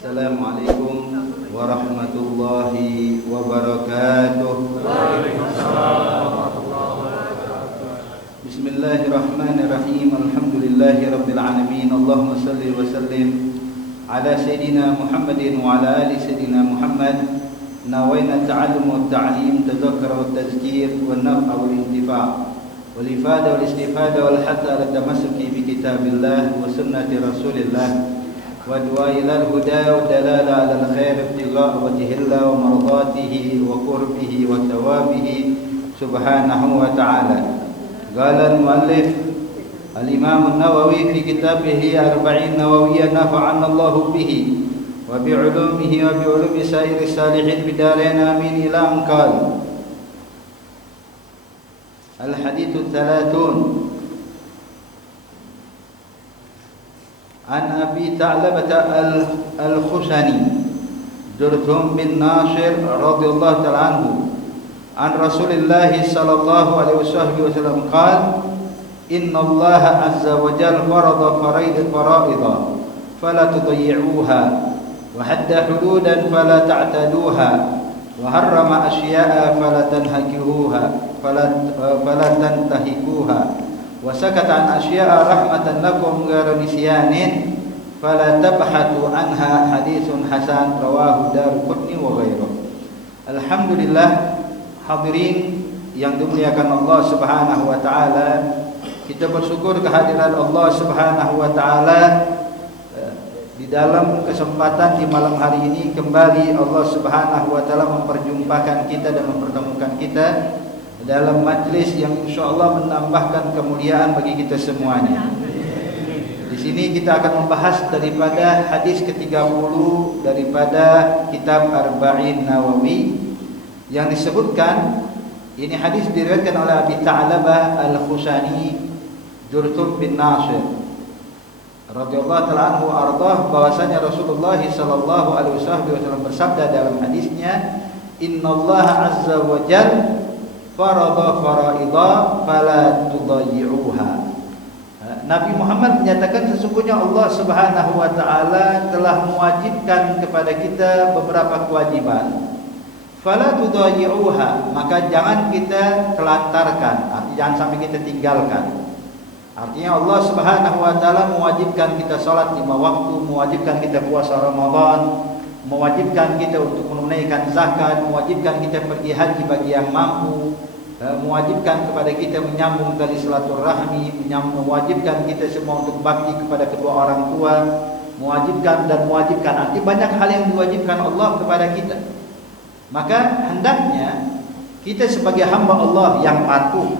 Assalamualaikum warahmatullahi wabarakatuh. Waalaikumsalam warahmatullahi wabarakatuh. Bismillahirrahmanirrahim. Alhamdulillahi rabbil alamin. Allahumma salli wa sallim ala sayyidina Muhammadin wa ala ali sayyidina Muhammad. Nawaina ta'allum wa ta'lim, tadhakkar wa tazkir, wa naf'a wal intifa', wal ifada wal istifada wal hatta ala tamassuki bi kitabillah wa sunnati rasulillah, wa du'a ila al-huda wa dalala ala al-khair ibtigha' wajhillah wa mardatihi wa qurbihi wa thawabihi subhanahu wa ta'ala. Qala al-muallif al-imam an-Nawawi fi kitabih Arba'in Nawawiyah nafa'ana Allahu bihi wa bi'ulumihi wa bi'ulumi sairi salihin bidarain amin ila anqal. Al-hadithu thalathun an Abi Tha'labah al-Khushani Jurthum bin Nashir radhiyallahu ta'ala anhu an Rasulillah sallallahu alaihi wasallam qala inna Allah azza wa jalla farada fara'ida fala tudayyi'uha wa hadda hududan fala ta'taduha wa harrama asya'a fala tanhakihuha fala tantahikuha wa sakata an asya'a rahmatan lakum ghayra nisyanin fala tabhatu anha. Haditsun hasan rawahu Daraqutni wa ghairuh. Alhamdulillah, hadirin yang dimuliakan Allah Subhanahu wa taala, kita bersyukur kehadiran Allah Subhanahu wa taala di dalam kesempatan di malam hari ini. Kembali Allah Subhanahu wa taala memperjumpakan kita dan mempertemukan kita dalam majlis yang insyaallah menambahkan kemuliaan bagi kita semuanya. Di sini kita akan membahas daripada hadis ke-30 daripada kitab Arba'in Nawawi yang disebutkan. Ini hadis diriwayatkan oleh Abi Tha'labah al-Khushani Jurthum bin Nashir radhiyallahu ta'ala anhu ardhah, bahwasanya Rasulullah sallallahu alaihi wasallam bersabda dalam hadisnya, innallaha azza wa jalla farada fara'idha fala tudayyi'uha. Nabi Muhammad menyatakan sesungguhnya Allah Subhanahu wa taala telah mewajibkan kepada kita beberapa kewajiban. Fala tudayyi'uha, maka jangan kita telantarkan, artinya jangan sampai kita tinggalkan. Artinya Allah Subhanahu wa taala mewajibkan kita salat 5 waktu, mewajibkan kita puasa Ramadan, mewajibkan kita untuk menunaikan zakat, mewajibkan kita pergi haji bagi yang mampu, mewajibkan kepada kita menyambung tali silaturahmi, mewajibkan kita semua untuk bakti kepada kedua orang tua, mewajibkan. Artinya banyak hal yang diwajibkan Allah kepada kita. Maka hendaknya kita sebagai hamba Allah yang patuh,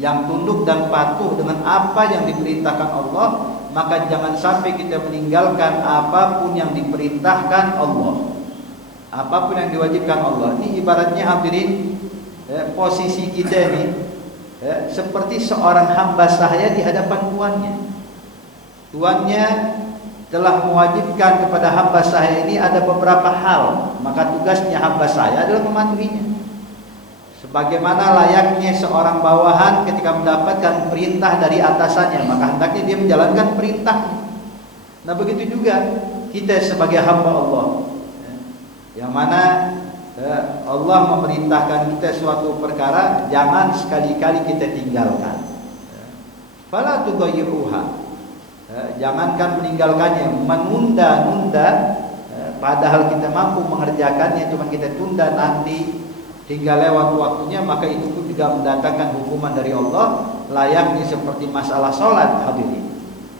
yang tunduk dan patuh dengan apa yang diperintahkan Allah, maka jangan sampai kita meninggalkan apapun yang diperintahkan Allah, apapun yang diwajibkan Allah. Ini ibaratnya hadirin, posisi kita ini seperti seorang hamba sahaya di hadapan tuannya. Tuannya telah mewajibkan kepada hamba sahaya ini ada beberapa hal, maka tugasnya hamba sahaya adalah mematuhinya. Sebagaimana layaknya seorang bawahan ketika mendapatkan perintah dari atasannya, maka hendaknya dia menjalankan perintahnya. Nah begitu juga kita sebagai hamba Allah, yang mana Allah memerintahkan kita suatu perkara, jangan sekali-kali kita tinggalkan. Fala tudayyi'uha, jangankan meninggalkannya, menunda-nunda, padahal kita mampu mengerjakannya, cuma kita tunda nanti hingga lewat waktunya, maka itu pun juga mendatangkan hukuman dari Allah, layaknya seperti masalah salat. Hadirin,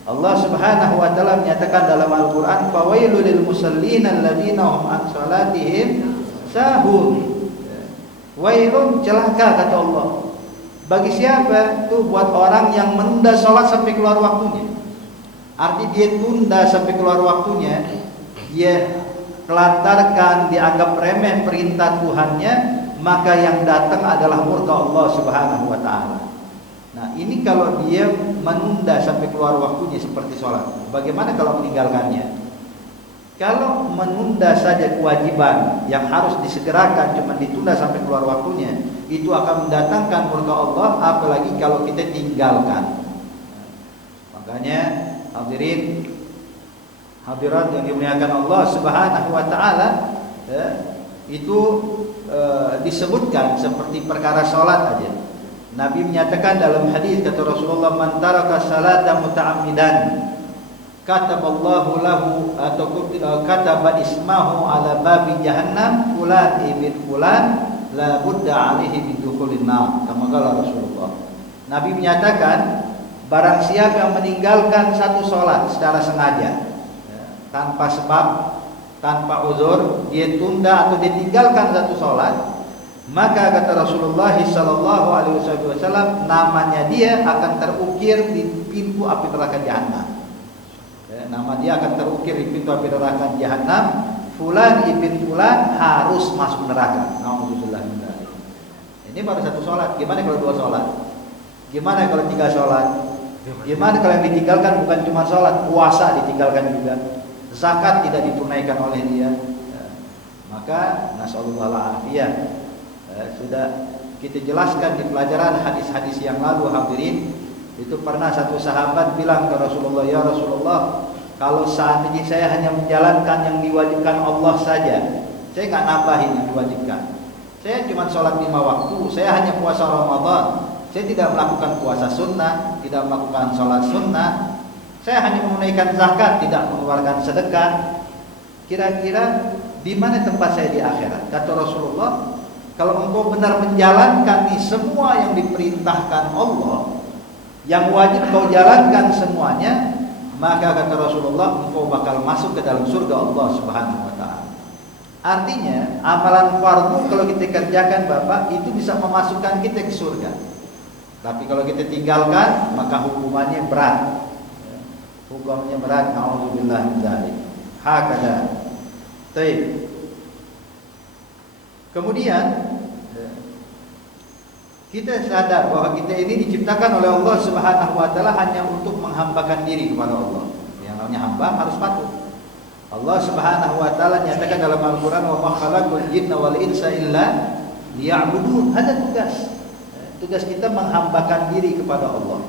Allah Subhanahu wa taala menyatakan dalam Al-Qur'an, fawailul lil musallin alladzina hum an salatihim sahun. Wailun, celaka kata Allah, bagi siapa? Itu buat orang yang menunda salat sampai keluar waktunya. Arti dia tunda sampai keluar waktunya, dia telantarkan, dianggap remeh perintah Tuhannya, maka yang datang adalah murka Allah Subhanahu wa taala. Nah, ini kalau dia menunda sampai keluar waktunya seperti sholat. Bagaimana kalau meninggalkannya? Kalau menunda saja kewajiban yang harus disegerakan, cuma ditunda sampai keluar waktunya, itu akan mendatangkan murka Allah, apalagi kalau kita tinggalkan. Makanya hadirin, Hadirat yang dimuliakan Allah Subhanahu wa taala, itu disebutkan seperti perkara salat aja. Nabi menyatakan dalam hadis, kata Rasulullah, man taraka salata muta'ammidan kataballahu lahu atau kataba ismahu ala babi jahannam fulan ibn fulan la budda alaihi bidukhulin nar, kama qala Rasulullah. Nabi menyatakan barang siapa yang meninggalkan satu salat secara sengaja, tanpa sebab, tanpa uzur, dia tunda atau ditinggalkan satu salat, maka kata Rasulullah sallallahu alaihi wasallam, namanya dia akan terukir di pintu api neraka jahanam. Nama dia akan terukir di pintu api neraka jahanam. Fulan ibn fulan harus masuk neraka. Nauzubillah min dzalik. Ini baru satu salat. Gimana kalau dua salat? Gimana kalau tiga salat? Gimana kalau yang ditinggalkan bukan cuma salat, puasa ditinggalkan juga, zakat tidak ditunaikan oleh dia? Maka nasallallahu alaihi sudah kita jelaskan di pelajaran hadis-hadis yang lalu, hadirin. Itu pernah satu sahabat bilang ke Rasulullah, ya Rasulullah, kalau seandainya saya hanya menjalankan yang diwajibkan Allah saja, saya nggak nambahin yang diwajibkan. Saya cuma sholat 5 waktu, saya hanya puasa Ramadan, saya tidak melakukan puasa sunnah, tidak melakukan sholat sunnah, saya hanya menunaikan zakat, tidak mengeluarkan sedekah. Kira-kira di mana tempat saya di akhirat? Kata Rasulullah, kalau engkau benar menjalankan semua yang diperintahkan Allah, yang wajib kau jalankan semuanya, maka kata Rasulullah, engkau bakal masuk ke dalam surga Allah Subhanahu wa taala. Artinya, amalan fardu kalau kita kerjakan Bapak, itu bisa memasukkan kita ke surga. Tapi kalau kita tinggalkan, maka hukumannya berat. Hukumannya berat, nauzubillah min dzalik. Hakada. Baik. Kemudian kita sadar bahwa kita ini diciptakan oleh Allah Subhanahu wa taala hanya untuk menghambakan diri kepada Allah. Yang namanya hamba harus patuh. Allah Subhanahu wa taala nyatakan dalam Al-Qur'an, wa ma khalaqul jinna wal insa illa liya'budun. Ada tugas. Tugas kita menghambakan diri kepada Allah,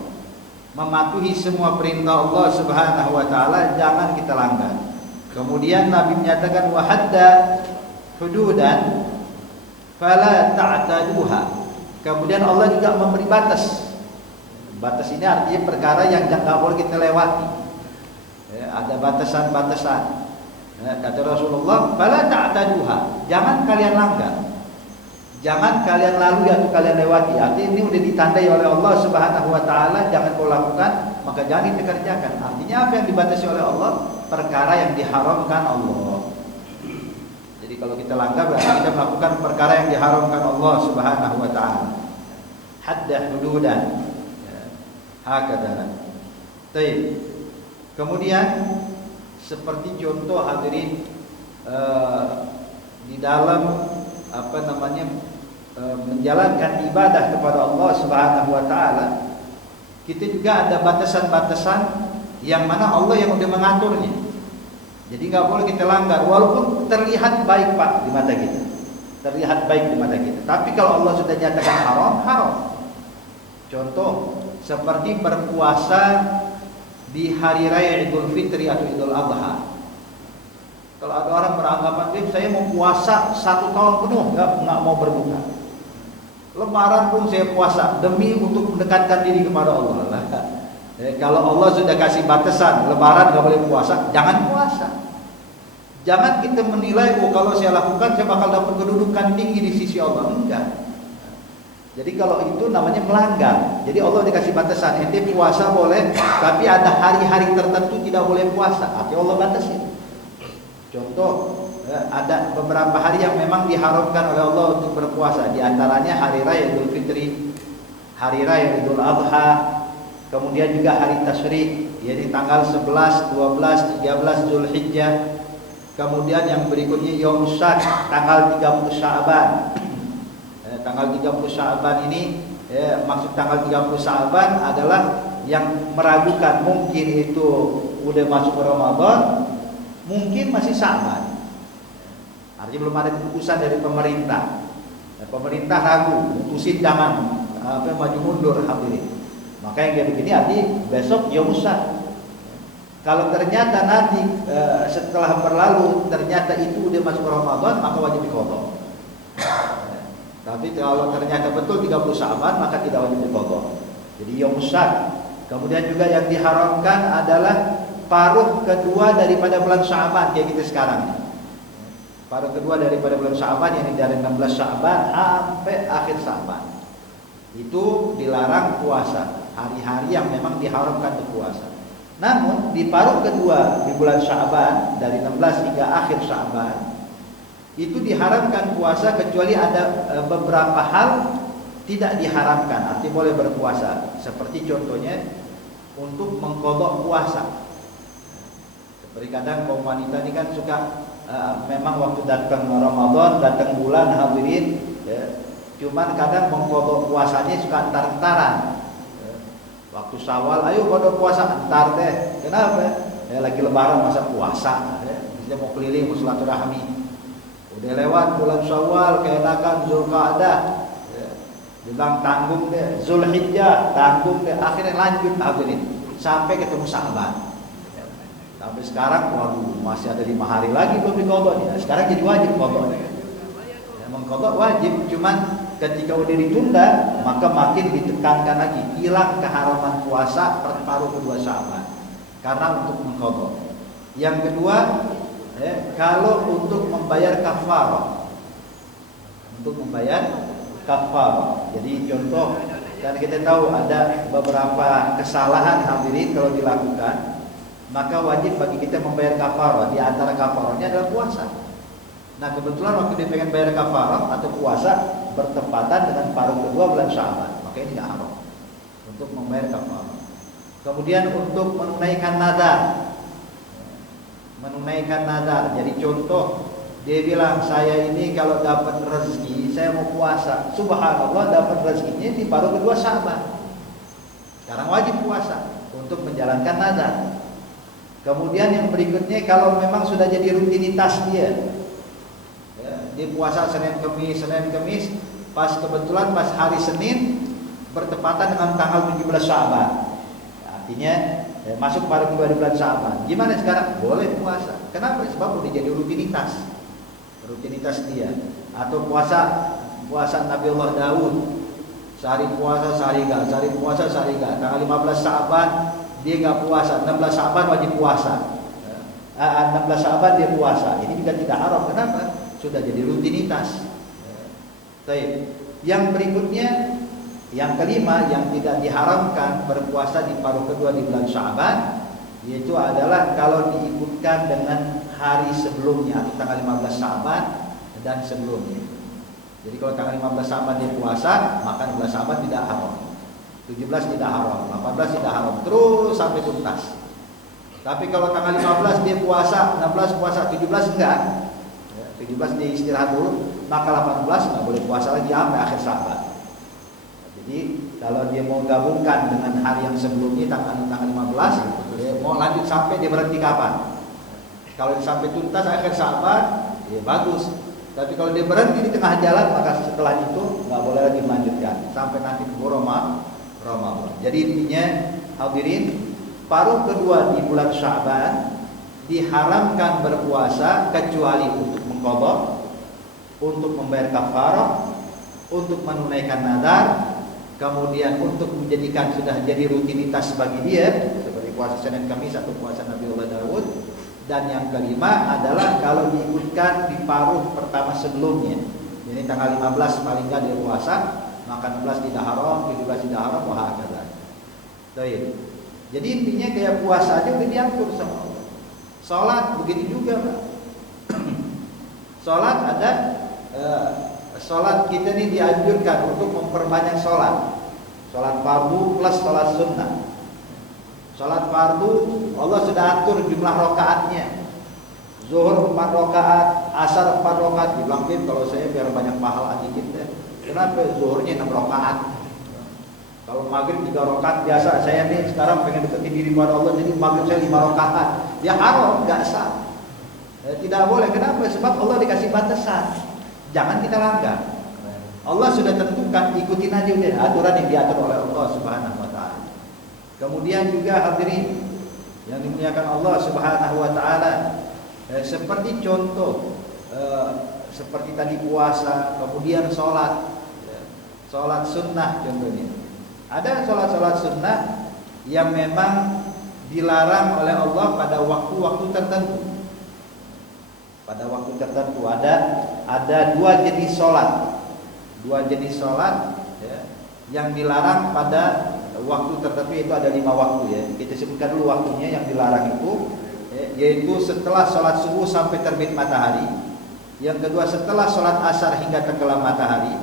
mematuhi semua perintah Allah Subhanahu wa taala, jangan kita langgar. Kemudian Nabi menyatakan, wa hadda hududan fala ta'taduha. Kemudian Allah juga memberi batas. Batas ini artinya perkara yang tidak boleh kita lewati. Ada batasan-batasan. Kata Rasulullah, fala ta'taduha. Jangan kalian langgar. Jangan kalian lalui atau kalian lewati. Artinya ini sudah ditandai oleh Allah Subhanahu wa taala, jangan kau lakukan, maka jangan dikerjakan. Artinya apa yang dibatasi oleh Allah? Perkara yang diharamkan Allah. Jadi kalau kita langgar berarti kita melakukan perkara yang diharamkan Allah Subhanahu wa taala. Hadda hududan. Hakada. Baik. Kemudian seperti contoh hadirin di dalam menjalankan ibadah kepada Allah Subhanahu wa taala, kita juga ada batasan-batasan yang mana Allah yang sudah mengaturnya. Jadi nggak boleh kita langgar, walaupun terlihat baik Pak di mata kita, terlihat baik di mata kita. Tapi kalau Allah sudah nyatakan haram, haram. Contoh seperti berpuasa di hari raya Idul Fitri atau Idul Adha. Kalau ada orang beranggapan, saya mau puasa 1 tahun penuh, nggak mau berbuka. Lebaran pun saya puasa demi untuk mendekatkan diri kepada Allah. Kalau Allah sudah kasih batasan, Lebaran nggak boleh puasa, jangan puasa. Jangan kita menilai, oh kalau saya lakukan saya bakal dapat kedudukan tinggi di sisi Allah. Enggak. Jadi kalau itu namanya melanggar. Jadi Allah dikasih batasan, ente puasa boleh, tapi ada hari-hari tertentu tidak boleh puasa. Artinya Allah batasi. Contoh, ada beberapa hari yang memang diharamkan oleh Allah untuk berpuasa. Di antaranya hari raya Idul Fitri, hari raya Idul Adha, kemudian juga hari Tasyrik, yaitu tanggal 11, 12, 13 Zulhijjah. Kemudian yang berikutnya Yaum Syak, tanggal 30 Sya'ban. Tanggal 30 Sya'ban ini, maksud tanggal 30 Sya'ban adalah yang meragukan mungkin itu udah masuk ke Ramadan, mungkin masih Sya'ban. Artinya belum ada keputusan dari pemerintah. Pemerintah ragu, putusin jangan maju mundur hadirin. Maka yang kayak begini arti besok Yaum Syak. Kalau ternyata nanti setelah berlalu ternyata itu udah masuk Ramadan, maka wajib diqadha. Tapi kalau ternyata betul 30 Sya'ban, maka tidak wajib diqadha. Jadi yaum syak. Kemudian juga yang diharamkan adalah paruh kedua daripada bulan Sya'ban kayak kita sekarang. Paruh kedua daripada bulan Sya'ban, yang dari 16 Sya'ban sampai akhir Sya'ban. Itu dilarang puasa, hari-hari yang memang diharamkan berpuasa. Namun di paruh kedua di bulan Sya'ban dari 16 hingga akhir Sya'ban itu diharamkan puasa kecuali ada beberapa hal tidak diharamkan, arti boleh berpuasa. Seperti contohnya untuk mengqadha puasa. Seperti kadang kaum wanita ini kan suka memang waktu datang Ramadan, datang bulan hadirin, ya, cuman kadang mengqadha puasanya suka entar-entaran. Waktu Syawal, ayo qadha puasa, entar deh. Kenapa? Ya lagi lebaran masa puasa, ya. Dia mau keliling mau silaturahmi. Udah lewat bulan Syawal, keenakan Zulqa'dah. Bilang tanggung deh, Zulhijjah tanggung deh, akhirnya lanjut hadirin sampai ketemu Sya'ban. Sampai sekarang, waduh, masih ada 5 hari lagi belum diqadha nih. Nah, sekarang jadi wajib qadha. Ya, mengqadha wajib, cuman ketika udah ditunda, maka makin ditekankan lagi, hilang keharaman puasa per paruh kedua Sya'ban karena untuk mengqadha. Yang kedua, kalau untuk membayar kafarah, untuk membayar kafarah. Jadi contoh, dan kita tahu ada beberapa kesalahan hadirin kalau dilakukan, maka wajib bagi kita membayar kafarah. Di antara kafarahnya adalah puasa. Nah kebetulan waktu dia pengen bayar kafarah atau puasa bertepatan dengan paruh kedua bulan Sya'ban, maka ini tidak haram untuk membayar kafarah. Kemudian untuk menunaikan nadar, jadi contoh, dia bilang saya ini kalau dapat rezeki saya mau puasa. Subhanallah, dapat rezekinya di paruh kedua Sya'ban. Sekarang wajib puasa untuk menjalankan nazar. Kemudian yang berikutnya, kalau memang sudah jadi rutinitas dia, ya, dia puasa Senin Kemis, pas kebetulan pas hari Senin bertepatan dengan tanggal 17 Sya'ban. Artinya masuk paruh kedua di bulan Sya'ban. Gimana sekarang? Boleh puasa. Kenapa? Sebab udah jadi rutinitas dia. Atau puasa Nabi Allah Daud, sehari puasa sehari enggak, tanggal 15 Sya'ban dia enggak puasa, 16 Sya'ban wajib puasa, 16 Sya'ban dia puasa. Ini juga tidak haram. Kenapa? Sudah jadi rutinitas. Baik. Yang berikutnya, yang kelima yang tidak diharamkan berpuasa di paruh kedua di bulan Sya'ban, yaitu adalah kalau diikutkan dengan hari sebelumnya atau tanggal 15 Sya'ban dan sebelumnya. Jadi kalau tanggal 15 Sya'ban dia puasa, maka 16 Sya'ban tidak haram, 17 tidak haram, 18 tidak haram, terus sampai tuntas. Tapi kalau tanggal 15 dia puasa, 16 puasa, 17 enggak, 17 dia istirahat dulu, maka 18 enggak boleh puasa lagi sampai akhir Sya'ban. Jadi kalau dia mau gabungkan dengan hari yang sebelumnya tanggal 15, dia mau lanjut sampai dia berhenti kapan? Kalau sampai tuntas akhir Sya'ban, ya bagus. Tapi kalau dia berhenti di tengah jalan, maka setelah itu nggak boleh lagi melanjutkan sampai nanti ke Ramadan. Jadi intinya hadirin, paruh kedua di bulan Sya'ban diharamkan berpuasa kecuali untuk mengqadha, untuk membayar kafarah, untuk menunaikan nazar, kemudian untuk menjadikan sudah jadi rutinitas bagi dia seperti puasa Senin Kamis atau puasa Nabi Allah Daud. Dan yang kelima adalah kalau diikutkan di paruh pertama sebelumnya, jadi tanggal 15 paling nggak dia puasa, maka 16 tidak haram, 17 tidak haram, wahakala. Jadi intinya kayak puasa aja udah diatur sama Allah. Sholat begitu juga, Pak. Sholat ada, sholat kita ini dianjurkan untuk memperbanyak sholat. Sholat fardu plus sholat sunnah. Sholat fardu Allah sudah atur jumlah rakaatnya. Zuhur 4 rakaat, asar 4 rakaat. Dibilang kalau saya biar banyak pahala dikit deh. Kenapa? Zuhurnya 6 rakaat. Kalau maghrib 3 rakaat biasa. Saya nih sekarang pengen deketin diri pada Allah, jadi maghrib saya 5 rakaat. Ya haram, enggak sah. Tidak boleh. Kenapa? Sebab Allah dikasih batasan. Jangan kita langgar. Allah sudah tentukan, ikutin aja udah aturan yang diatur oleh Allah Subhanahu wa taala. Kemudian juga hadirin, yang dimuliakan Allah Subhanahu wa taala. Seperti contoh seperti tadi puasa, kemudian sholat, sholat sunnah contohnya. Ada sholat sunnah yang memang dilarang oleh Allah pada waktu-waktu tertentu. Pada waktu tertentu ada dua jenis sholat, ya, yang dilarang pada waktu tertentu, yaitu ada 5 waktu ya. Kita sebutkan dulu waktunya yang dilarang itu, yaitu setelah sholat subuh sampai terbit matahari. Yang kedua setelah sholat asar hingga tenggelam matahari.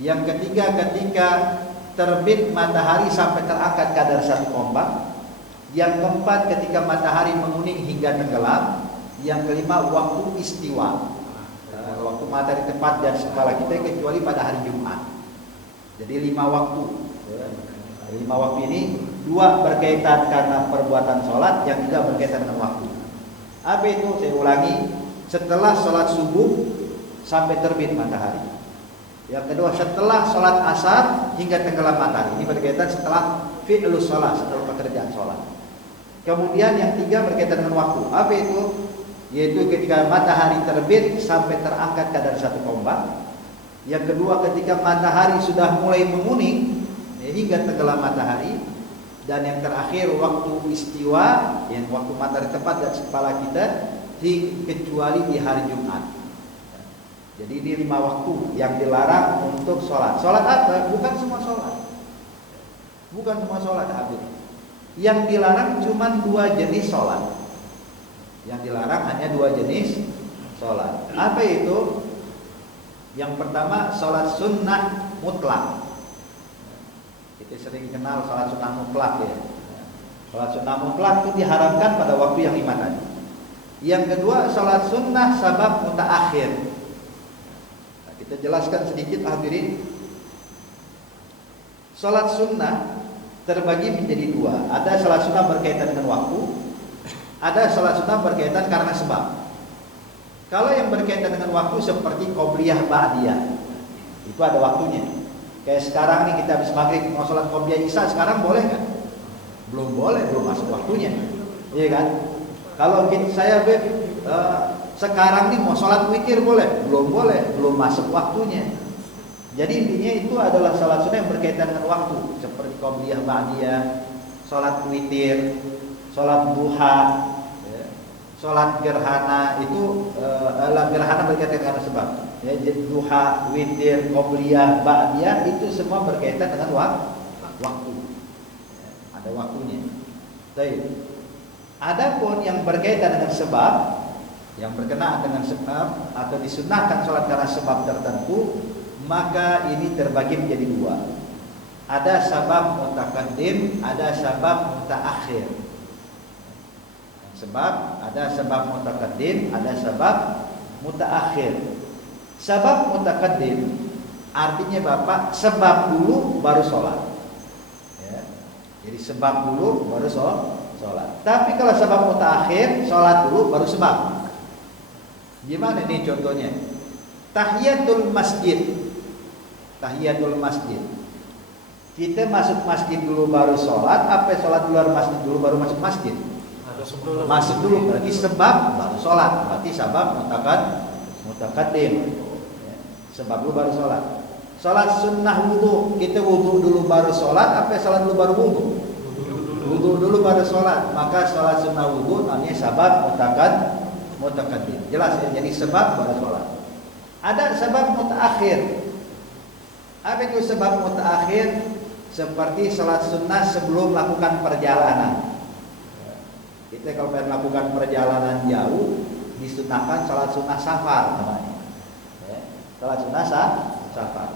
Yang ketiga ketika terbit matahari sampai terangkat kadar 1 ombak. Yang keempat ketika matahari menguning hingga tenggelam. Yang kelima waktu istiwa, waktu matahari tepat di atas kepala kita kecuali pada hari Jumat. Jadi 5 waktu. 5 waktu ini 2 berkaitan karena perbuatan sholat, yang 3 berkaitan dengan waktu. Apa itu? Saya ulangi, setelah sholat subuh sampai terbit matahari. Yang kedua setelah sholat asar hingga tenggelam matahari. Ini berkaitan setelah fi'lus sholat, setelah pekerjaan sholat. Kemudian yang 3 berkaitan dengan waktu. Apa itu? Yaitu ketika matahari terbit sampai terangkat kadar 1 ombak. Yang kedua ketika matahari sudah mulai menguning hingga tenggelam matahari. Dan yang terakhir waktu istiwa, yang waktu matahari tepat di atas kepala kita, kecuali di hari Jumat. Jadi ini 5 waktu yang dilarang untuk sholat. Sholat apa? Bukan semua sholat. Bukan semua sholat habis. Yang dilarang cuma 2 jenis sholat. Yang dilarang hanya 2 jenis sholat. Apa itu? Yang pertama sholat sunnah mutlak. Kita sering kenal sholat sunnah mutlak ya. Sholat sunnah mutlak itu diharamkan pada waktu yang 5 tadi. Yang kedua sholat sunnah sabab mutaakhir. Nah, kita jelaskan sedikit hadirin. Sholat sunnah terbagi menjadi 2. Ada sholat sunnah berkaitan dengan waktu. Ada sholat sunnah berkaitan karena sebab. Kalau yang berkaitan dengan waktu seperti qobliyah ba'diyah, itu ada waktunya. Kayak sekarang nih kita habis maghrib mau sholat qobliyah isya, sekarang boleh nggak? Belum boleh, belum masuk waktunya, iya kan? Kalau saya sekarang nih mau sholat witir boleh? Belum boleh, belum masuk waktunya. Jadi intinya itu adalah sholat sunnah yang berkaitan dengan waktu, seperti qobliyah ba'diyah, sholat witir, sholat duha, ya, sholat gerhana. Itu gerhana berkaitan dengan sebab ya, duha, witir, qobliyah, ba'diyah itu semua berkaitan dengan waktu ya, ada waktunya. Baik. Adapun yang berkaitan dengan sebab, yang berkenaan dengan sebab atau disunahkan sholat karena sebab tertentu, maka ini terbagi menjadi 2. Ada sabab mutaqaddim, ada sabab mutaakhir. Sebab ada sabab mutaqaddim, ada sabab mutaakhir. Sabab mutaqaddim artinya Bapak sebab dulu baru sholat ya. Jadi sebab dulu baru sholat. Tapi kalau sabab mutaakhir, sholat dulu baru sebab. Gimana nih contohnya? Tahiyatul masjid. Tahiyatul masjid. Kita masuk masjid dulu baru sholat, apa sholat di luar masjid dulu baru masuk masjid? Masuk dulu, berarti sebab baru sholat. Berarti sabab mutaqaddim. Sebab dulu baru sholat. Sholat sunnah wudu, kita wudu dulu baru sholat, apa sholat dulu baru wudu? Wudu dulu baru sholat. Maka sholat sunnah wudu namanya sabab mutaqaddim. Jelas ya, jadi sebab baru sholat. Ada sebab mutaakhir. Apa itu sebab mutaakhir? Seperti sholat sunnah sebelum melakukan perjalanan. Kita kalau melakukan perjalanan jauh, disunahkan sholat sunnah safar namanya. Ya, sholat sunnah safar.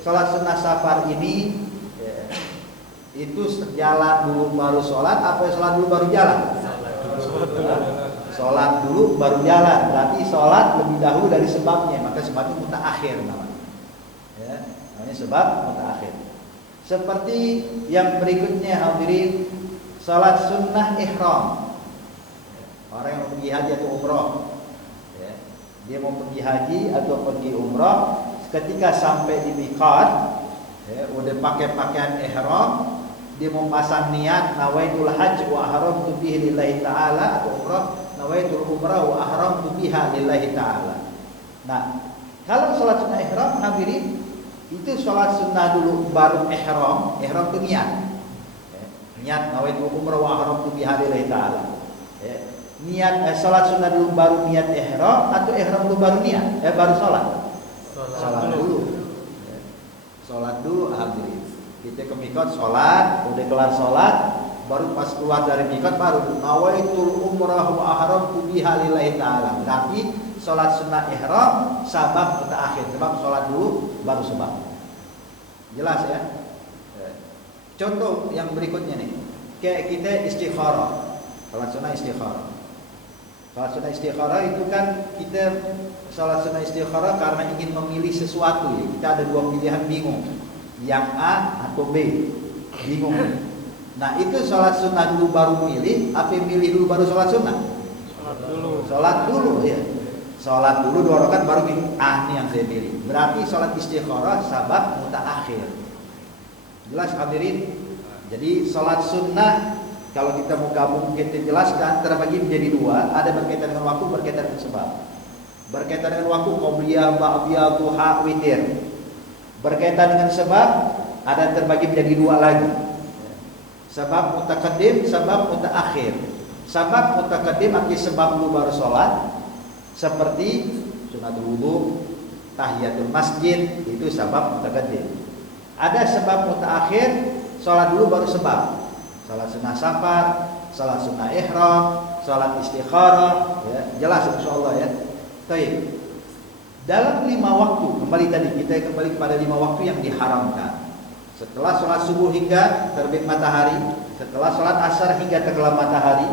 Sholat sunnah safar ini itu jalan dulu baru sholat, apa sholat dulu baru jalan? Sholat dulu baru jalan. Berarti sholat lebih dahulu dari sebabnya, maka sebabnya mutaakhir namanya. Ya, namanya sebab mutaakhir. Seperti yang berikutnya hadirin, sholat sunnah ihram. Orang yang mau pergi haji atau umroh ya, dia mau pergi haji atau pergi umroh, ketika sampai di miqat ya, udah pakai pakaian ihram, dia memasang niat nawaitul hajj wa ahramtu bihi lillahi ta'ala, atau umrah nawaitul umrah wa ahramtu biha lillahi ta'ala. Nah, kalau salat sunnah ihram hadirin, itu salat sunnah dulu baru ihram itu niat. Niat nawaitul umrah wa ahramtu biha lillahi ta'ala. Niat salat sunnah dulu baru niat ihram, atau ihram dulu baru niat? Baru salat. Salat dulu. Salat dulu hadirin. Kita ke mikot sholat, udah kelar sholat, baru pas keluar dari mikot baru nawaitul umrah wa ahramtu biha lillahi ta'ala. Berarti sholat sunnah ihram sabab mutaakhir, sebab sholat dulu baru sebab. Jelas ya? Contoh yang berikutnya nih, kayak kita istikharah, sholat sunnah istikharah. Sholat sunnah istikharah itu kan kita sholat sunnah istikharah karena ingin memilih sesuatu ya. Kita ada dua pilihan bingung, yang A atau B, bingung. Nah itu sholat sunnah dulu baru milih, apa milih dulu baru sholat sunnah? Sholat dulu ya. Sholat dulu 2 rakaat baru bingung. Ini yang saya pilih. Berarti sholat istikharah sabab mutaakhir. Jelas hadirin? Jadi sholat sunnah kalau kita mau gabung kita jelaskan terbagi menjadi 2. Ada berkaitan dengan waktu, berkaitan dengan sebab. Berkaitan dengan waktu qobliyah, ba'diyah, duha, witir. Berkaitan dengan sebab ada terbagi menjadi 2 lagi. Sebab mutaqaddim, sebab mutaakhir. Sebab mutaqaddim arti sebab dulu baru sholat, seperti sunatul wudu, tahiyatul masjid, itu sebab mutaqaddim. Ada sebab mutaakhir, sholat dulu baru sebab. Sholat sunnah safar, sholat sunnah ihram, sholat istikharah, ya, jelas insyaallah ya. Baik. Dalam 5 waktu, kembali tadi kita kembali kepada 5 waktu yang diharamkan. Setelah sholat subuh hingga terbit matahari, setelah sholat asar hingga tenggelam matahari,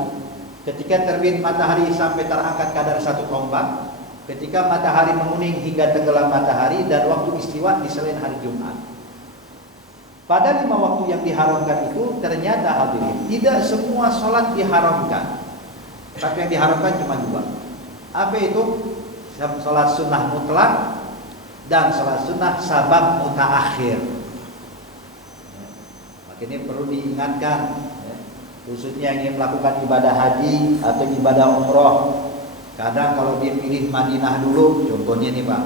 ketika terbit matahari sampai terangkat kadar 1 tombak, ketika matahari menguning hingga tenggelam matahari, dan waktu istiwa di selain hari Jumat. Pada 5 waktu yang diharamkan itu ternyata hadirin tidak semua sholat diharamkan, tapi yang diharamkan cuma 2. Apa itu? Sholat sunnah mutlak dan sholat sunnah sabab mutaakhir. Maka ini perlu diingatkan, khususnya yang ingin melakukan ibadah haji atau ibadah umroh. Kadang kalau dia pilih Madinah dulu, contohnya nih Pak,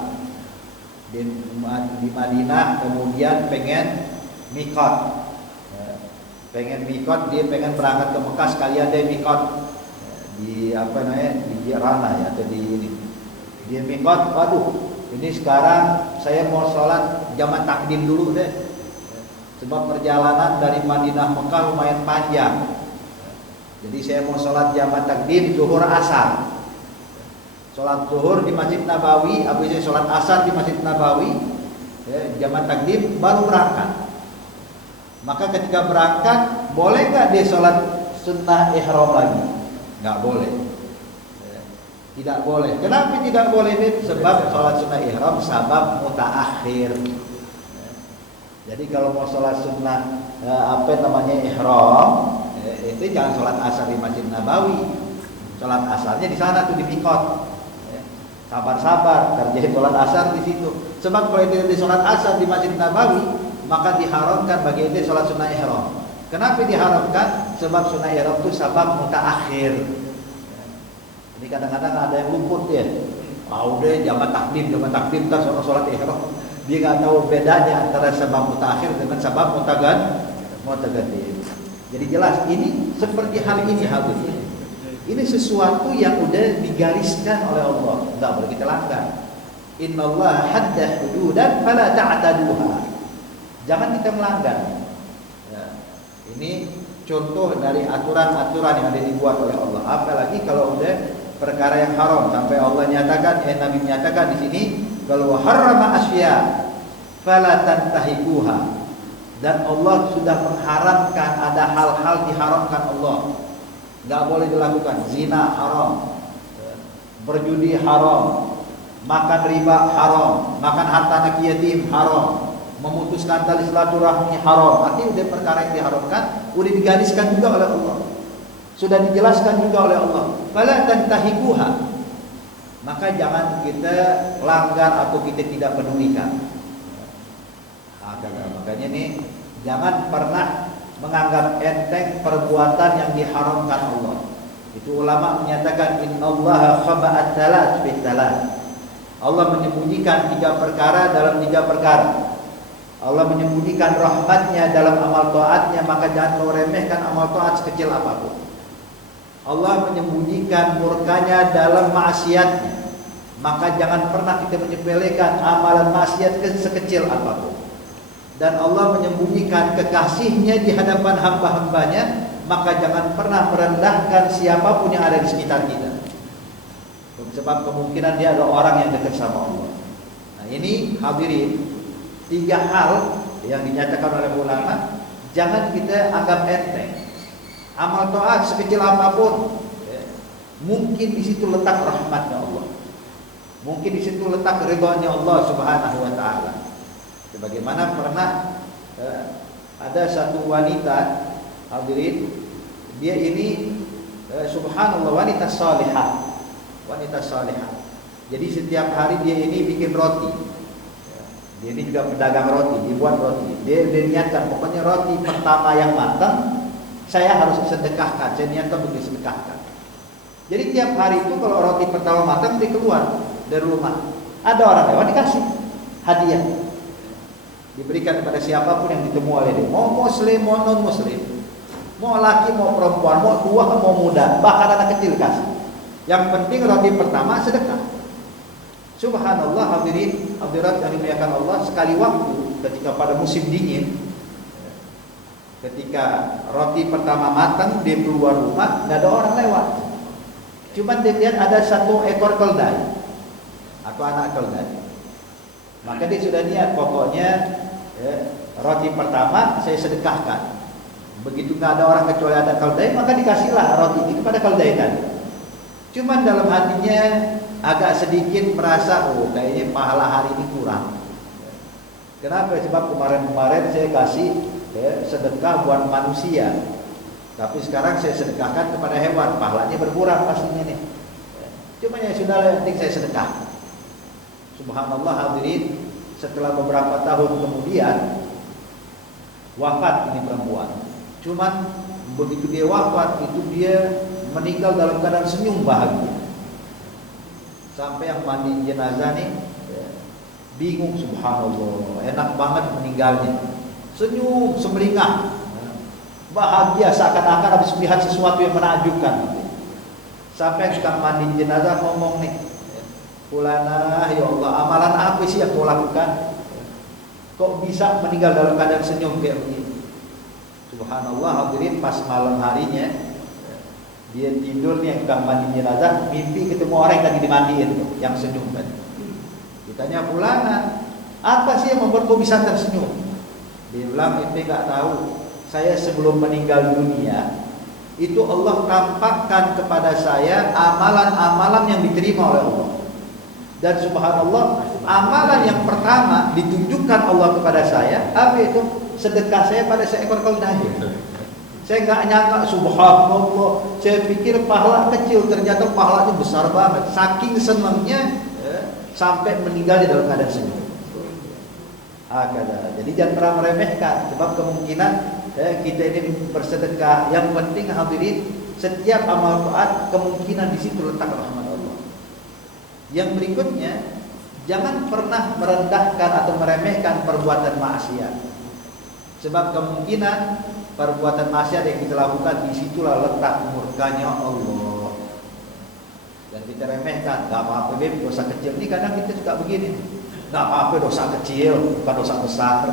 di Madinah kemudian pengen mikot, dia pengen berangkat ke Mekah sekalian dia mikot di di Jirana ya, atau di ini. Dia mikot, waduh, ini sekarang saya mau sholat jamak takdim dulu deh, sebab perjalanan dari Madinah Mekah lumayan panjang. Jadi saya mau sholat jamak takdim zuhur asar. Sholat zuhur di Masjid Nabawi, habis itu sholat asar di Masjid Nabawi, jamak takdim baru berangkat. Maka ketika berangkat, boleh nggak dia sholat sunnah ihram lagi? Nggak boleh. Tidak boleh. Kenapa tidak boleh? Sebab sholat sunnah ihram sabab mutaakhir. Jadi kalau mau sholat sunnah ihram, itu jangan sholat asar di Masjid Nabawi. Sholat asarnya di sana tuh di mikot. Sabar-sabar, kerjain sholat asar di situ. Sebab kalau itu di sholat asar di Masjid Nabawi, maka diharamkan bagi itu sholat sunnah ihram. Kenapa diharamkan? Sebab sunnah ihram itu sabab mutaakhir. Ini kadang-kadang ada yang luput ya. Udah jamak takdim tas sholat ihram. Dia nggak tahu bedanya antara sebab mutaakhir dengan sebab mutaqaddim. Jadi jelas ini seperti hal ini hadirin. Ini sesuatu yang udah digariskan oleh Allah, nggak boleh kita langgar. Innallaha hadda hududan fala ta'taduha. Jangan kita melanggar. Ya, ini contoh dari aturan-aturan yang ada dibuat oleh Allah. Apalagi kalau udah perkara yang haram, sampai Allah nyatakan, Nabi menyatakan di sini, kalau harrama asya fala tantahikuha. Dan Allah sudah mengharamkan, ada hal-hal diharamkan Allah, nggak boleh dilakukan. Zina haram, berjudi haram, makan riba haram, makan harta anak yatim haram, memutuskan tali silaturahmi haram. Artinya udah perkara yang diharamkan, udah digariskan juga oleh Allah, sudah dijelaskan juga oleh Allah. Fala tantahikuha. Maka jangan kita langgar atau kita tidak pedulikan. Makanya nih, jangan pernah menganggap enteng perbuatan yang diharamkan Allah. Itu ulama menyatakan innallaha khaba'at talat fi talat. Allah menyembunyikan 3 perkara dalam 3 perkara. Allah menyembunyikan rahmatnya dalam amal taatnya, maka jangan kau remehkan amal taat sekecil apapun. Allah menyembunyikan murkanya dalam maksiatnya, maka jangan pernah kita menyepelekan amalan maksiat sekecil apapun. Dan Allah menyembunyikan kekasihnya di hadapan hamba-hambanya, maka jangan pernah merendahkan siapapun yang ada di sekitar kita. Sebab kemungkinan dia adalah orang yang dekat sama Allah. Nah ini hadirin, 3 hal yang dinyatakan oleh ulama, jangan kita anggap enteng. Amal taat sekecil apapun, mungkin di situ letak rahmatnya Allah. Mungkin di situ letak ridhonya Allah Subhanahu wa taala. Sebagaimana pernah ada satu wanita, hadirin, dia ini subhanallah wanita salihah. Wanita salihah. Jadi setiap hari dia ini bikin roti. Dia ini juga pedagang roti, dibuat roti. Dia niatkan pokoknya roti pertama yang matang saya harus sedekahkan. Saya niatkan untuk disedekahkan. Jadi tiap hari itu kalau roti pertama matang dia keluar dari rumah. Ada orang lewat dikasih hadiah. Diberikan kepada siapapun yang ditemu oleh dia. Mau muslim, mau non muslim. Mau laki, mau perempuan, mau tua, mau muda, bahkan anak kecil kasih. Yang penting roti pertama sedekah. Subhanallah hadirin, hadirat yang dimuliakan Allah, sekali waktu ketika pada musim dingin, ketika roti pertama matang, dia keluar rumah, nggak ada orang lewat. Cuma dia lihat ada 1 ekor keldai atau anak keldai. Maka dia sudah niat pokoknya roti pertama saya sedekahkan. Begitu nggak ada orang kecuali ada keldai, maka dikasihlah roti itu kepada keldai tadi. Cuman dalam hatinya agak sedikit merasa, oh kayaknya pahala hari ini kurang. Kenapa? Sebab kemarin-kemarin saya kasih sedekah buat manusia, tapi sekarang saya sedekahkan kepada hewan, pahalanya berkurang pastinya nih. Cuma ya sudah, yang penting saya sedekah. Subhanallah hadirin, setelah beberapa tahun kemudian wafat ini perempuan. Cuman begitu dia wafat itu dia meninggal dalam keadaan senyum bahagia. Sampai yang mandi jenazah nih bingung, subhanallah, enak banget meninggalnya. Senyum, semeringah, bahagia seakan-akan habis melihat sesuatu yang menakjubkan. Sampai yang suka mandi jenazah ngomong nih, fulana, ya Allah, amalan apa sih yang kau lakukan? Kok bisa meninggal dalam keadaan senyum kayak begini? Subhanallah hadirin, pas malam harinya dia tidur nih yang tukang mandi jenazah, mimpi ketemu orang yang tadi dimandiin tuh, yang senyum tadi. Ditanya fulana, apa sih yang membuat kau bisa tersenyum? Dia bilang, ente nggak tahu, saya sebelum meninggal dunia itu Allah tampakkan kepada saya amalan-amalan yang diterima oleh Allah. Dan subhanallah, amalan yang pertama ditunjukkan Allah kepada saya, apa itu? Sedekah saya pada seekor keldai. Saya nggak nyangka, subhanallah, saya pikir pahala kecil, ternyata pahalanya besar banget. Saking senangnya sampai meninggal di dalam keadaan senyum. Jadi jangan pernah meremehkan, sebab kemungkinan kita ini bersedekah. Yang penting hadirin, setiap amal taat kemungkinan di situ letak rahmat Allah. Yang berikutnya, jangan pernah merendahkan atau meremehkan perbuatan maksiat. Sebab kemungkinan perbuatan maksiat yang kita lakukan di situlah letak murkanya Allah. Dan kita remehkan, nggak apa-apa beb, dosa kecil. Ini kadang kita suka begini, nggak apa-apa dosa kecil, bukan dosa besar.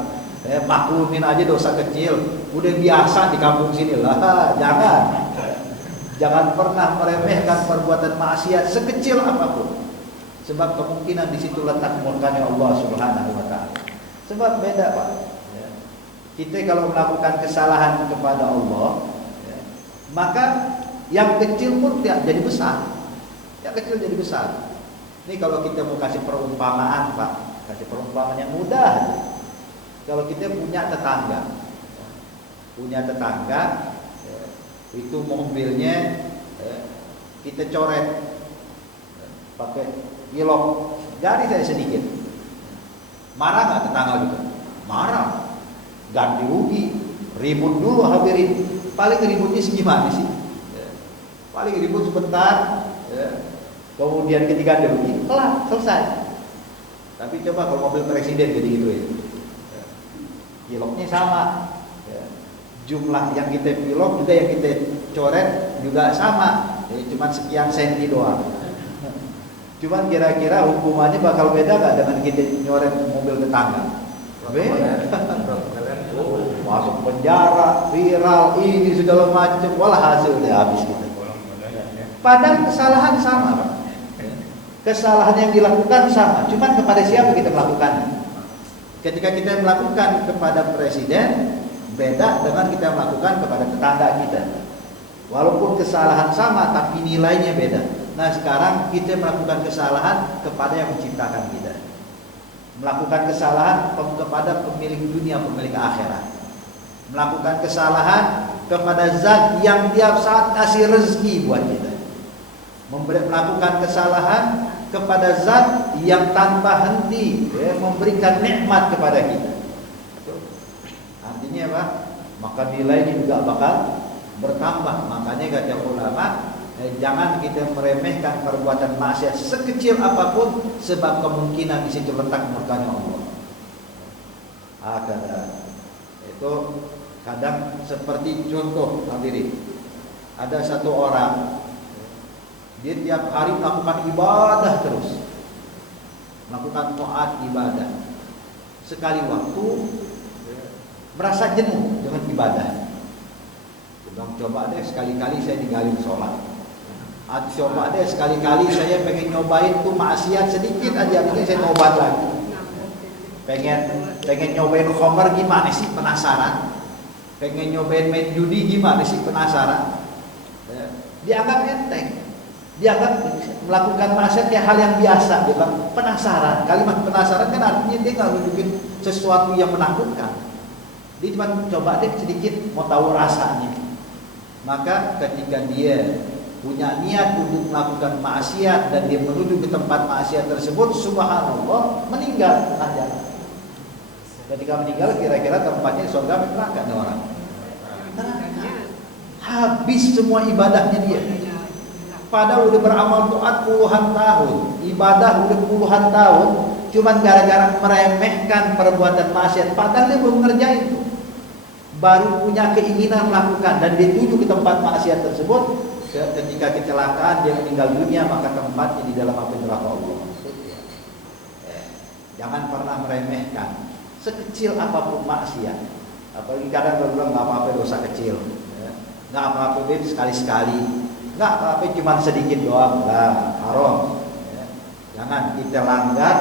Maklumin aja dosa kecil, udah biasa di kampung sini lah. Jangan pernah meremehkan perbuatan maksiat sekecil apapun. Sebab kemungkinan di situ letak murkanya Allah Subhanahu wa taala. Sebab beda, Pak. Kita kalau melakukan kesalahan kepada Allah, maka yang kecil pun tidak jadi besar. Yang kecil jadi besar. Ini kalau kita mau kasih perumpamaan, Pak, kasih perumpamaan yang mudah. Kalau kita punya tetangga, itu mobilnya kita coret pakai gilok, garis saya sedikit. Marah nggak tetangga gitu? Marah. Ganti rugi, Ribut dulu hadirin. Paling ributnya segimana sih? Ya. Paling ribut sebentar, ya. Kemudian ketika ada rugi, kelar, selesai. Tapi coba kalau mobil presiden jadi gitu ya. Piloknya sama, ya. Jumlah yang kita pilok juga yang kita coret juga sama, ya, cuma sekian senti doang. Cuman kira-kira hukumannya bakal beda gak dengan kita nyoret mobil tetangga? Beda. Masuk penjara, viral, ini segala macam, walah hasilnya habis kita. Padahal kesalahan sama, Pak. Kesalahan yang dilakukan sama, cuman kepada siapa kita melakukannya. Ketika kita melakukan kepada presiden, beda dengan kita melakukan kepada tetangga kita. Walaupun kesalahan sama, tapi nilainya beda. Nah sekarang kita melakukan kesalahan kepada yang menciptakan kita, melakukan kesalahan kepada pemilik dunia, pemilik akhirat, melakukan kesalahan kepada zat yang tiap saat kasih rezeki buat kita, melakukan kesalahan kepada zat yang tanpa henti, ya, memberikan nikmat kepada kita. Artinya apa? Maka nilainya juga bakal bertambah. Makanya kata ulama, jangan kita meremehkan perbuatan maksiat sekecil apapun, sebab kemungkinan di situ letak murkanya Allah. Itu kadang seperti contoh hadirin, ada satu orang, dia tiap hari melakukan ibadah terus, melakukan taat ibadah. Sekali waktu merasa jenuh dengan ibadah. Coba deh sekali-kali saya tinggalin sholat. Coba deh sekali-kali saya pengen nyobain tuh maksiat sedikit aja, mungkin saya nobat lagi. Pengen nyobain khamar gimana sih, penasaran. Pengen nyobain main judi gimana sih, penasaran. Dianggap enteng. Dianggap melakukan maksiat kayak hal yang biasa. Dia bilang penasaran. Kalimat penasaran kan artinya dia nggak nunjukin sesuatu yang menakutkan. Dia cuma coba deh sedikit, mau tahu rasanya. Maka ketika dia punya niat untuk melakukan maksiat dan dia menuju ke tempat maksiat tersebut, subhanallah, meninggal tengah jalan. Ketika meninggal, kira-kira tempatnya surga neraka nih orang. Neraka. Habis semua ibadahnya dia. Padahal udah beramal taat puluhan tahun, ibadah udah puluhan tahun, cuman gara-gara meremehkan perbuatan maksiat, padahal dia belum ngerjain itu. Baru punya keinginan melakukan dan dia tuju ke tempat maksiat tersebut, ketika kecelakaan dia meninggal dunia, maka tempatnya di dalam api neraka Allah. Jangan pernah meremehkan sekecil apapun maksiat. Apalagi kadang kalau bilang nggak apa-apa dosa kecil, nggak apa-apa sekali-sekali, nggak apa-apa cuma sedikit doang, nggak haram. Jangan kita langgar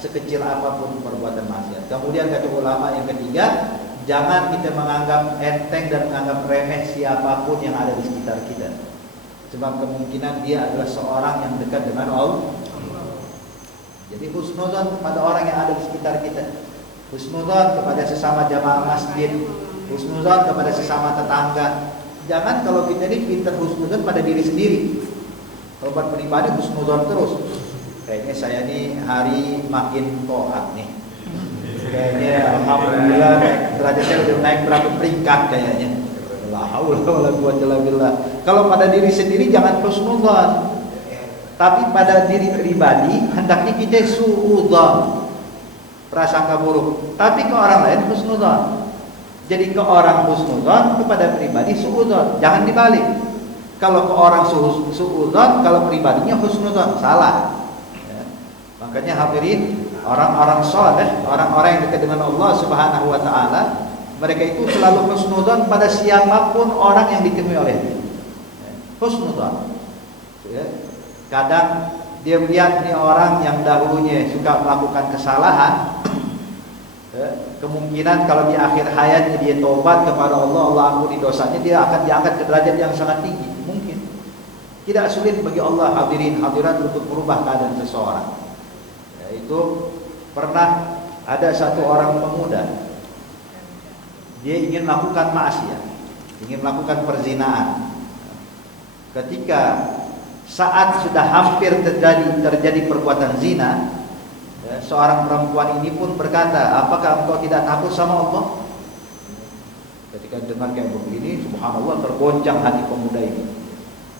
sekecil apapun perbuatan maksiat. Kemudian kata ulama yang ketiga, jangan kita menganggap enteng dan menganggap remeh siapapun yang ada di sekitar kita. Sebab kemungkinan dia adalah seorang yang dekat dengan Allah. Jadi husnuzan kepada orang yang ada di sekitar kita, husnuzan kepada sesama jamaah masjid, husnuzan kepada sesama tetangga. Jangan kalau kita ini pintar husnuzan pada diri sendiri. Kalau buat pribadi husnuzan terus. Kayaknya saya ini hari makin taat nih. Kayaknya alhamdulillah derajat saya udah naik berapa peringkat kayaknya. La haula wala quwwata illa billah. Kalau pada diri sendiri jangan husnudzan. Tapi pada diri pribadi hendaknya kita suudzon, prasangka buruk. Tapi ke orang lain husnudzon. Jadi ke orang husnudzon, kepada pribadi suudzon. Jangan dibalik. Kalau ke orang suudzon, kalau pribadinya husnudzon, salah. Ya. Makanya hadirin, orang-orang saleh, orang-orang yang dekat dengan Allah Subhanahu wa taala, mereka itu selalu husnudzon pada siapapun orang yang ditemui olehnya. Husnudzon. Ya. Kadang dia melihat nih orang yang dahulunya suka melakukan kesalahan, ya, kemungkinan kalau di akhir hayatnya dia tobat kepada Allah, Allah ampuni dosanya, dia akan diangkat ke derajat yang sangat tinggi. Mungkin tidak sulit bagi Allah hadirin hadirat untuk merubah keadaan seseorang. Itu pernah ada satu orang pemuda, dia ingin melakukan maksiat, ingin melakukan perzinaan. Ketika saat sudah hampir terjadi perbuatan zina, ya, seorang perempuan ini pun berkata, apakah engkau tidak takut sama Allah? Ketika dengar kayak begini, subhanallah tergoncang hati pemuda ini.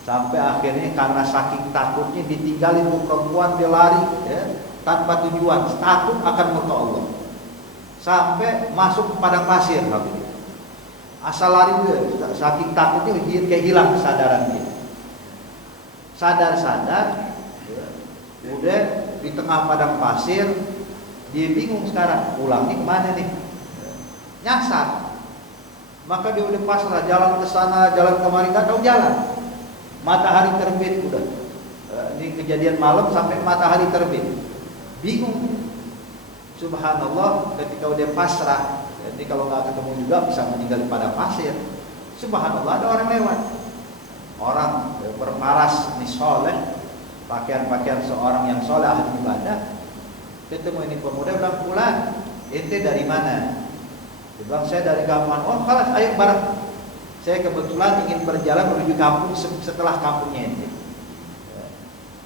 Sampai akhirnya karena saking takutnya ditinggalin tuh perempuan, dia lari ya, tanpa tujuan, takut akan murka Allah. Sampai masuk ke padang pasir habis. Asal lari dia, saking takutnya kayak hilang kesadaran dia. Sadar-sadar ya, udah di tengah padang pasir, dia bingung sekarang, pulangnya kemana nih? Nyasar. Maka dia udah pasrah, jalan ke sana, jalan kemari, nggak tahu jalan. Matahari terbit udah. Ini kejadian malam sampai matahari terbit. Bingung. Subhanallah, ketika udah pasrah, jadi kalau nggak ketemu juga bisa meninggal pada pasir. Subhanallah, ada orang lewat. Orang berparas ini soleh, pakaian-pakaian seorang yang soleh ahli ibadah. Ketemu ini pemuda bilang, "Fulan, ente dari mana?" Dia bilang, "Saya dari kampung." "Oh, kalas, ayo bareng. Saya kebetulan ingin berjalan menuju kampung setelah kampungnya ente.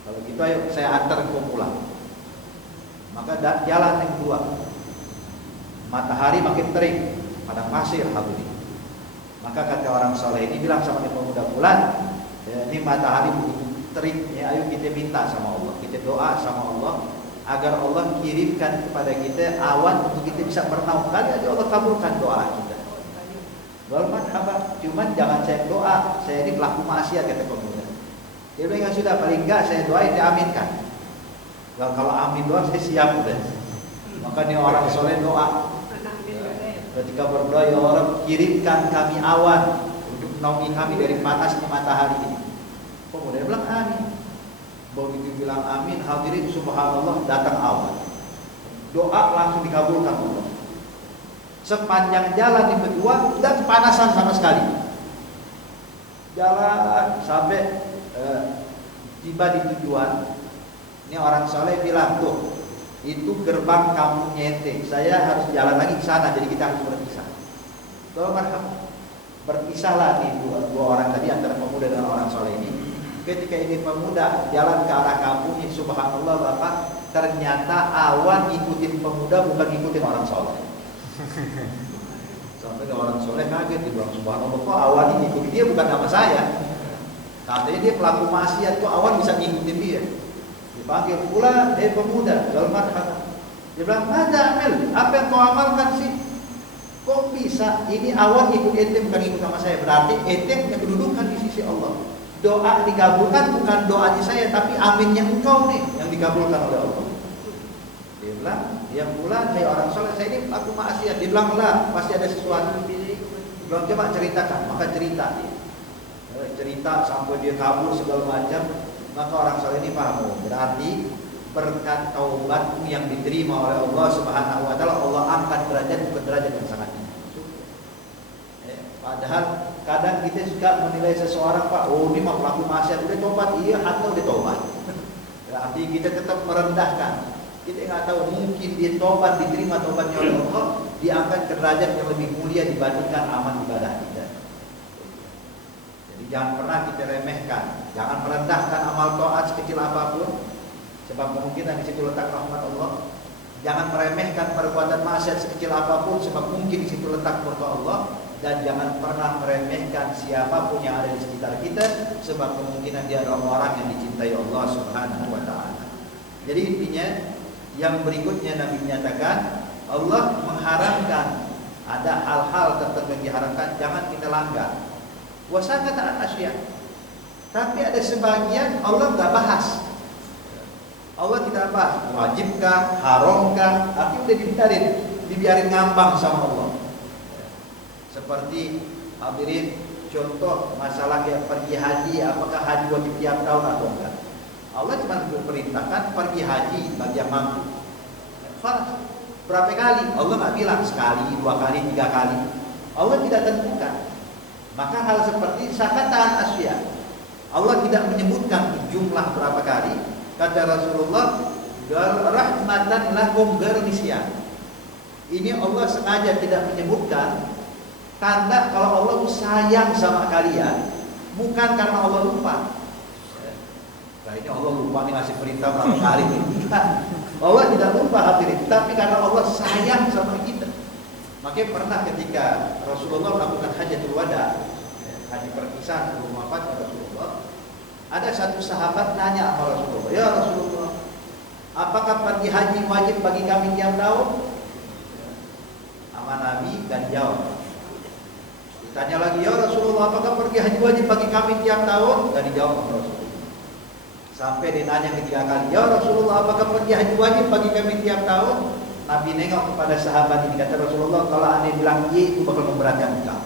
Kalau gitu ayo saya antar ke pulang." Maka jalan yang kedua. Matahari makin terik, padang pasir habis. Maka kata orang soleh ini bilang sama pemuda, "Fulan, ya, ini matahari begitu terik, ya, ayo kita minta sama Allah, kita doa sama Allah agar Allah kirimkan kepada kita awan untuk kita bisa bernaung. Kali aja Allah kabulkan doa kita." Marhaban, cuman jangan saya doa, saya ini pelaku maksiat, kata pemuda. Dia bilang, "Sudah, paling enggak saya doain diaminkan." Kalau amin doa saya siap udah. Maka nih orang soleh doa. Ketika berdoa, "Ya Allah, kirimkan kami awan untuk menaungi kami dari panasnya matahari ini." Pemuda bilang amin. Begitu bilang amin, hadirin subhanallah, datang awan. Doa langsung dikabulkan Allah. Sepanjang jalan yang berdua tidak kepanasan sama sekali. Jalan sampai tiba di tujuan. Ini orang soleh bilang, "Tuh, itu gerbang kampungnya ente. Saya harus jalan lagi ke sana, jadi kita harus berpisah." Tuh, marhaban. Berpisahlah nih dua orang tadi antara pemuda dan orang soleh ini. Ketika ini pemuda jalan ke arah kampungnya, subhanallah Bapak, ternyata awan ikutin pemuda, bukan ikutin orang soleh. Sampai orang soleh kaget, dia bilang, "Subhanallah, kok awan ini ikutin dia, bukan nama saya." Katanya dia pelaku maksiat, kok awan bisa ngikutin dia. Dipanggil pula, pemuda, jual marhaban. Dia bilang, "Ada Amel, apa yang kau amalkan sih? Kok bisa ini awan ikut ente, bukan ikut sama saya? Berarti ente punya kedudukan di sisi Allah. Doa dikabulkan bukan doanya saya, tapi aminnya engkau nih yang dikabulkan oleh Allah." Dia bilang, "Dia pula, saya orang soleh, saya ini pelaku maksiat." Dia bilang, "Lah, pasti ada sesuatu." Dia bilang, "Coba ceritakan." Maka cerita dia. Cerita sampai dia kabur segala macam. Maka orang soleh ini paham, berarti berkat taubatmu yang diterima oleh Allah Subhanahu wa taala, Allah angkat derajat ke derajat yang sangat tinggi. Padahal kadang kita suka menilai seseorang, "Pak, oh ini mah pelaku maksiat, udah tobat." Iya, atau udah tobat. Berarti kita tetap merendahkan. Kita nggak tahu, mungkin dia tobat, diterima tobatnya oleh Allah, diangkat ke derajat yang lebih mulia dibandingkan amal ibadah kita. Jadi jangan pernah kita remehkan, jangan merendahkan amal taat sekecil apapun, sebab kemungkinan di situ letak rahmat Allah. Jangan meremehkan perbuatan maksiat sekecil apapun, sebab mungkin di situ letak murka Allah. Dan jangan pernah meremehkan siapapun yang ada di sekitar kita, sebab kemungkinan dia adalah orang yang dicintai Allah Subhanahu wa taala. Jadi intinya yang berikutnya Nabi menyatakan Allah mengharamkan, ada hal-hal tertentu yang diharamkan, jangan kita langgar. Wasakata asya. Tapi ada sebagian Allah nggak bahas. Allah tidak bahas wajibkah, haramkah, artinya udah dibiarin ngambang sama Allah. Seperti hadirin contoh masalah kayak pergi haji, apakah haji wajib tiap tahun atau enggak? Allah cuma memerintahkan pergi haji bagi yang mampu. Berapa kali? Allah nggak bilang sekali, 2 kali, 3 kali. Allah tidak tentukan. Maka hal seperti sakatan asya, Allah tidak menyebutkan jumlah berapa kali. Kata Rasulullah, rahmatan lakum nisyan. Ini Allah sengaja tidak menyebutkan tanda kalau Allah sayang sama kalian, bukan karena Allah lupa. Nah, ini Allah lupa nih ngasih perintah berapa kali nih. Allah tidak lupa hadirin, tapi karena Allah sayang sama kita. Makanya pernah ketika Rasulullah melakukan hajatul wada, haji perpisahan sebelum wafatnya Rasulullah, ada satu sahabat nanya sama Rasulullah, ya Rasulullah, apakah pergi haji wajib bagi kami tiap tahun? Sama Nabi dan jawab. Ditanya lagi, ya Rasulullah, apakah pergi haji wajib bagi kami tiap tahun? Dan dijawab sama Rasulullah. Sampai ditanya ketiga kali, ya Rasulullah, apakah pergi haji wajib bagi kami tiap tahun? Nabi nengok kepada sahabat ini, kata Rasulullah, kalau anda bilang iya, itu bakal memberatkan engkau.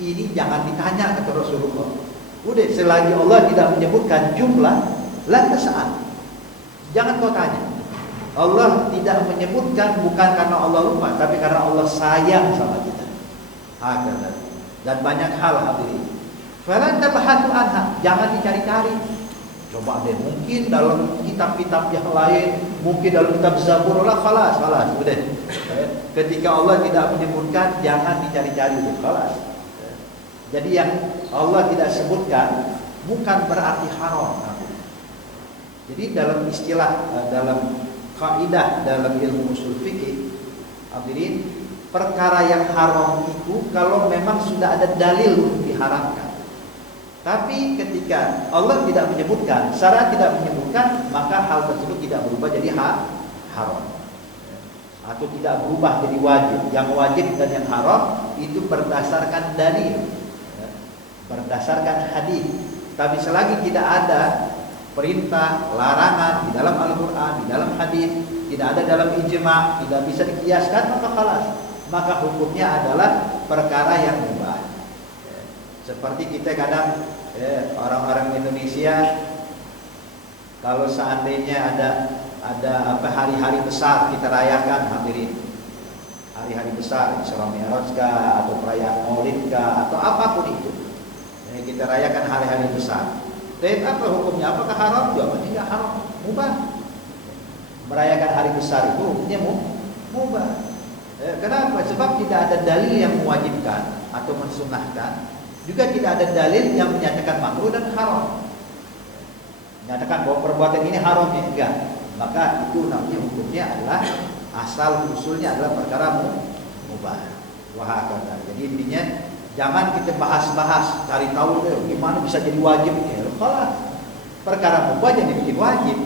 Ini jangan ditanya, kata Rasulullah. Udah, selagi Allah tidak menyebutkan jumlah, lantas saat jangan kau tanya. Allah tidak menyebutkan bukan karena Allah lupa, tapi karena Allah sayang sama kita. Hakala. Dan banyak hal hadirin. Falan tabhatu anha, jangan dicari-cari. Coba deh, mungkin dalam kitab-kitab yang lain, mungkin dalam kitab Zabur lah, khalas, udah. Ketika Allah tidak menyebutkan, jangan dicari-cari, udah, khalas. Jadi yang Allah tidak sebutkan bukan berarti haram. Jadi dalam istilah, dalam kaidah dalam ilmu usul fikih, hadirin, perkara yang haram itu kalau memang sudah ada dalil untuk diharamkan. Tapi ketika Allah tidak menyebutkan, syariat tidak menyebutkan, maka hal tersebut tidak berubah jadi haram. Atau tidak berubah jadi wajib. Yang wajib dan yang haram itu berdasarkan dalil, berdasarkan hadis. Tapi selagi tidak ada perintah, larangan di dalam Al-Quran, di dalam hadis, tidak ada dalam ijma', tidak bisa dikiaskan, maka khalas. Maka hukumnya adalah perkara yang mubah. Seperti kita kadang orang-orang Indonesia, kalau seandainya ada hari-hari besar kita rayakan, hadirin, hari-hari besar, Isra Mi'raj kah, atau perayaan Maulid kah, atau apapun itu, kita rayakan hari-hari besar. Dan apa hukumnya? Apakah haram? Jawabannya tidak haram, mubah. Merayakan hari besar itu hukumnya mubah. Kenapa? Sebab tidak ada dalil yang mewajibkan atau mensunahkan. Juga tidak ada dalil yang menyatakan makruh dan haram. Menyatakan bahwa perbuatan ini haram, ya enggak. Maka itu namanya hukumnya adalah asal usulnya adalah perkara mubah. Wahakata. Jadi intinya jangan kita bahas-bahas cari tahu gimana bisa jadi wajib. Kalau perkara mubah jangan dibikin wajib.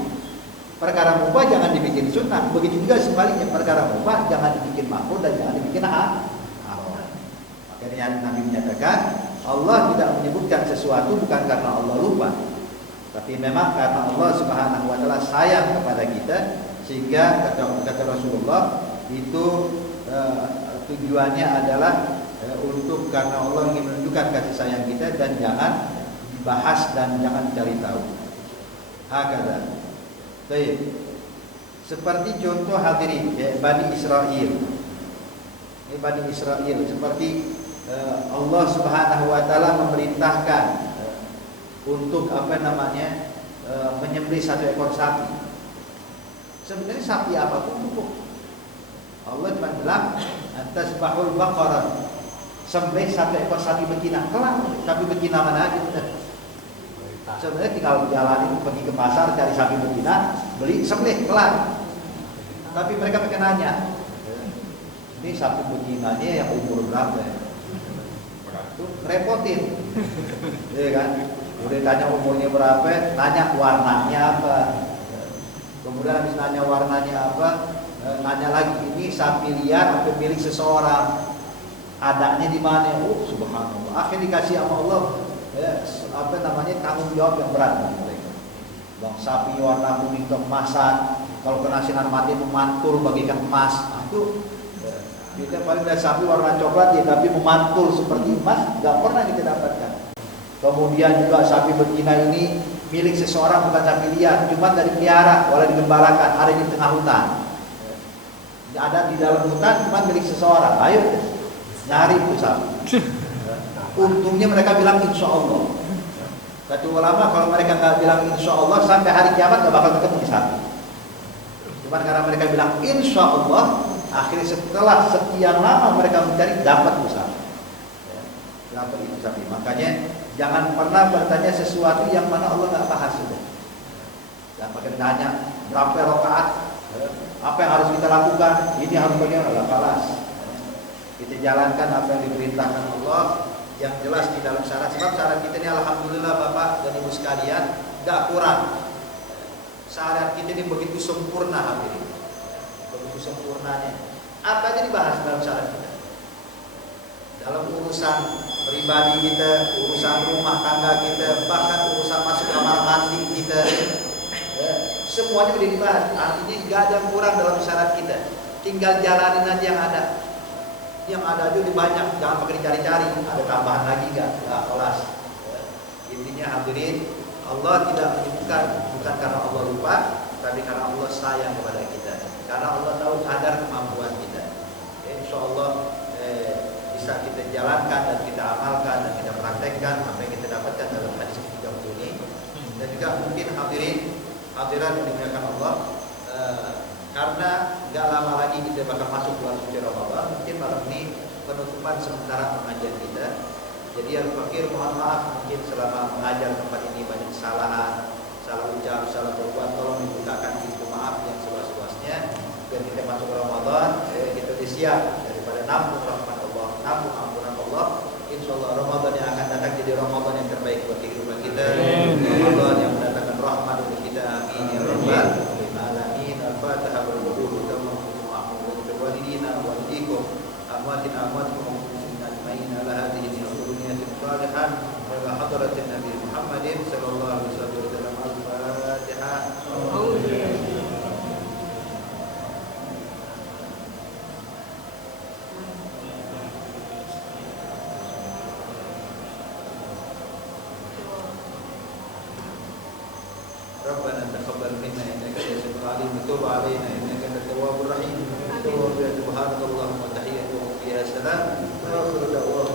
Perkara mubah jangan dibikin sunnah. Begitu juga sebaliknya, perkara mubah jangan dibikin makruh dan jangan dibikin haram. Makanya Nabi menyatakan Allah tidak menyebutkan sesuatu bukan karena Allah lupa, tapi memang karena Allah Subhanahu wa taala sayang kepada kita, sehingga kata Rasulullah itu tujuannya adalah untuk karena Allah ingin menunjukkan kasih sayang kita dan jangan dibahas dan jangan dicari tahu. Hakada. Baik. Seperti contoh hadirin Bani Israel. Ini Bani Israel seperti Allah Subhanahu wa taala memerintahkan untuk menyembelih satu ekor sapi. Sebenarnya sapi apapun cukup. Allah cuma bilang antasbahul baqarah, sembelih satu ekor sapi betina. Kelar, sapi betina mana aja udah. Sebenarnya tinggal jalan pergi ke pasar cari sapi betina, beli, sembelih, kelar. Tapi mereka pengen nanya, ini sapi betinanya yang umur berapa ya? Repotin, ya kan? Udah tanya umurnya berapa, tanya warnanya apa. Kemudian habis nanya warnanya apa, nanya lagi ini sapi liar atau milik seseorang, adanya di mana? Subhanallah. Akhirnya dikasih sama Allah, tanggung jawab yang berat bagi mereka. Bang, sapi warna kuning keemasan, kalau kena sinar mati memantul bagikan emas. Itu kita paling lihat sapi warna coklat ya, tapi memantul seperti emas, nggak pernah kita dapatkan. Kemudian juga sapi betina ini milik seseorang, bukan sapi liar, cuma dari pelihara, walau digembalakan, ada di tengah hutan, ada di dalam hutan, cuma milik seseorang. Ayo nyari itu sapi. Untungnya mereka bilang insya Allah. Satu ulama kalau mereka nggak bilang insya Allah sampai hari kiamat nggak bakal ketemu di sapi. Cuma karena mereka bilang insya Allah, akhirnya setelah sekian lama mereka mencari dapat itu sapi. Dapat itu sapi. Makanya jangan pernah bertanya sesuatu yang mana Allah nggak bahas sudah. Jangan pakai tanya berapa rakaat, apa yang harus kita lakukan, ini harus bagaimana, falas. Kita jalankan apa yang diperintahkan Allah yang jelas di dalam syarat. Sebab syarat kita ini alhamdulillah Bapak dan Ibu sekalian gak kurang. Syarat kita ini begitu sempurna hadirin. Begitu sempurnanya. Apa aja dibahas dalam syarat kita? Dalam urusan pribadi kita, urusan rumah tangga kita, bahkan urusan masuk kamar mandi kita, semuanya sudah dibahas. Artinya nggak ada yang kurang dalam syarat kita. Tinggal jalanin aja yang ada. Yang ada aja lebih banyak, jangan pakai dicari-cari. Ada tambahan lagi nggak kelas. Intinya hadirin, Allah tidak menyebutkan bukan karena Allah lupa, tapi karena Allah sayang kepada kita. Karena Allah tahu kadar kemampuan kita. Insya Allah bisa kita jalankan dan kita amalkan dan kita praktekkan apa yang kita dapatkan dalam hadis 30 ini. Dan juga mungkin hadirat yang dimuliakan Allah, karena nggak lama lagi kita bakal masuk bulan suci Ramadan, mungkin malam ini penutupan sementara pengajian kita. Jadi yang terakhir mohon maaf mungkin selama mengajar tempat ini banyak kesalahan, salah ucap, salah berbuat, tolong dibukakan pintu maaf yang seluas-luasnya. Dan kita masuk Ramadan, kita disiap daripada nampung rahmat Allah, nampung ampunan Allah. Insyaallah Ramadan yang akan datang jadi Ramadan yang terbaik buat kehidupan kita. Ramadan yang mendatangkan rahmat untuk kita. Amin ya rabbal alamin. Al-Fatihah berwudu kama kuntum walidina walidikum amwatina amwatikum muslimin ajmain ala hadhihi al-quruniyatin salihah wa ila hadratin Nabi Muhammadin sallallahu alaihi wasallam. Al-Fatihah. ربنا تقبل منا انك انت السميع العليم وتب علينا انك انت التواب الرحيم. سبحانك اللهم وتحياتهم فيها سلام واخر دعواهم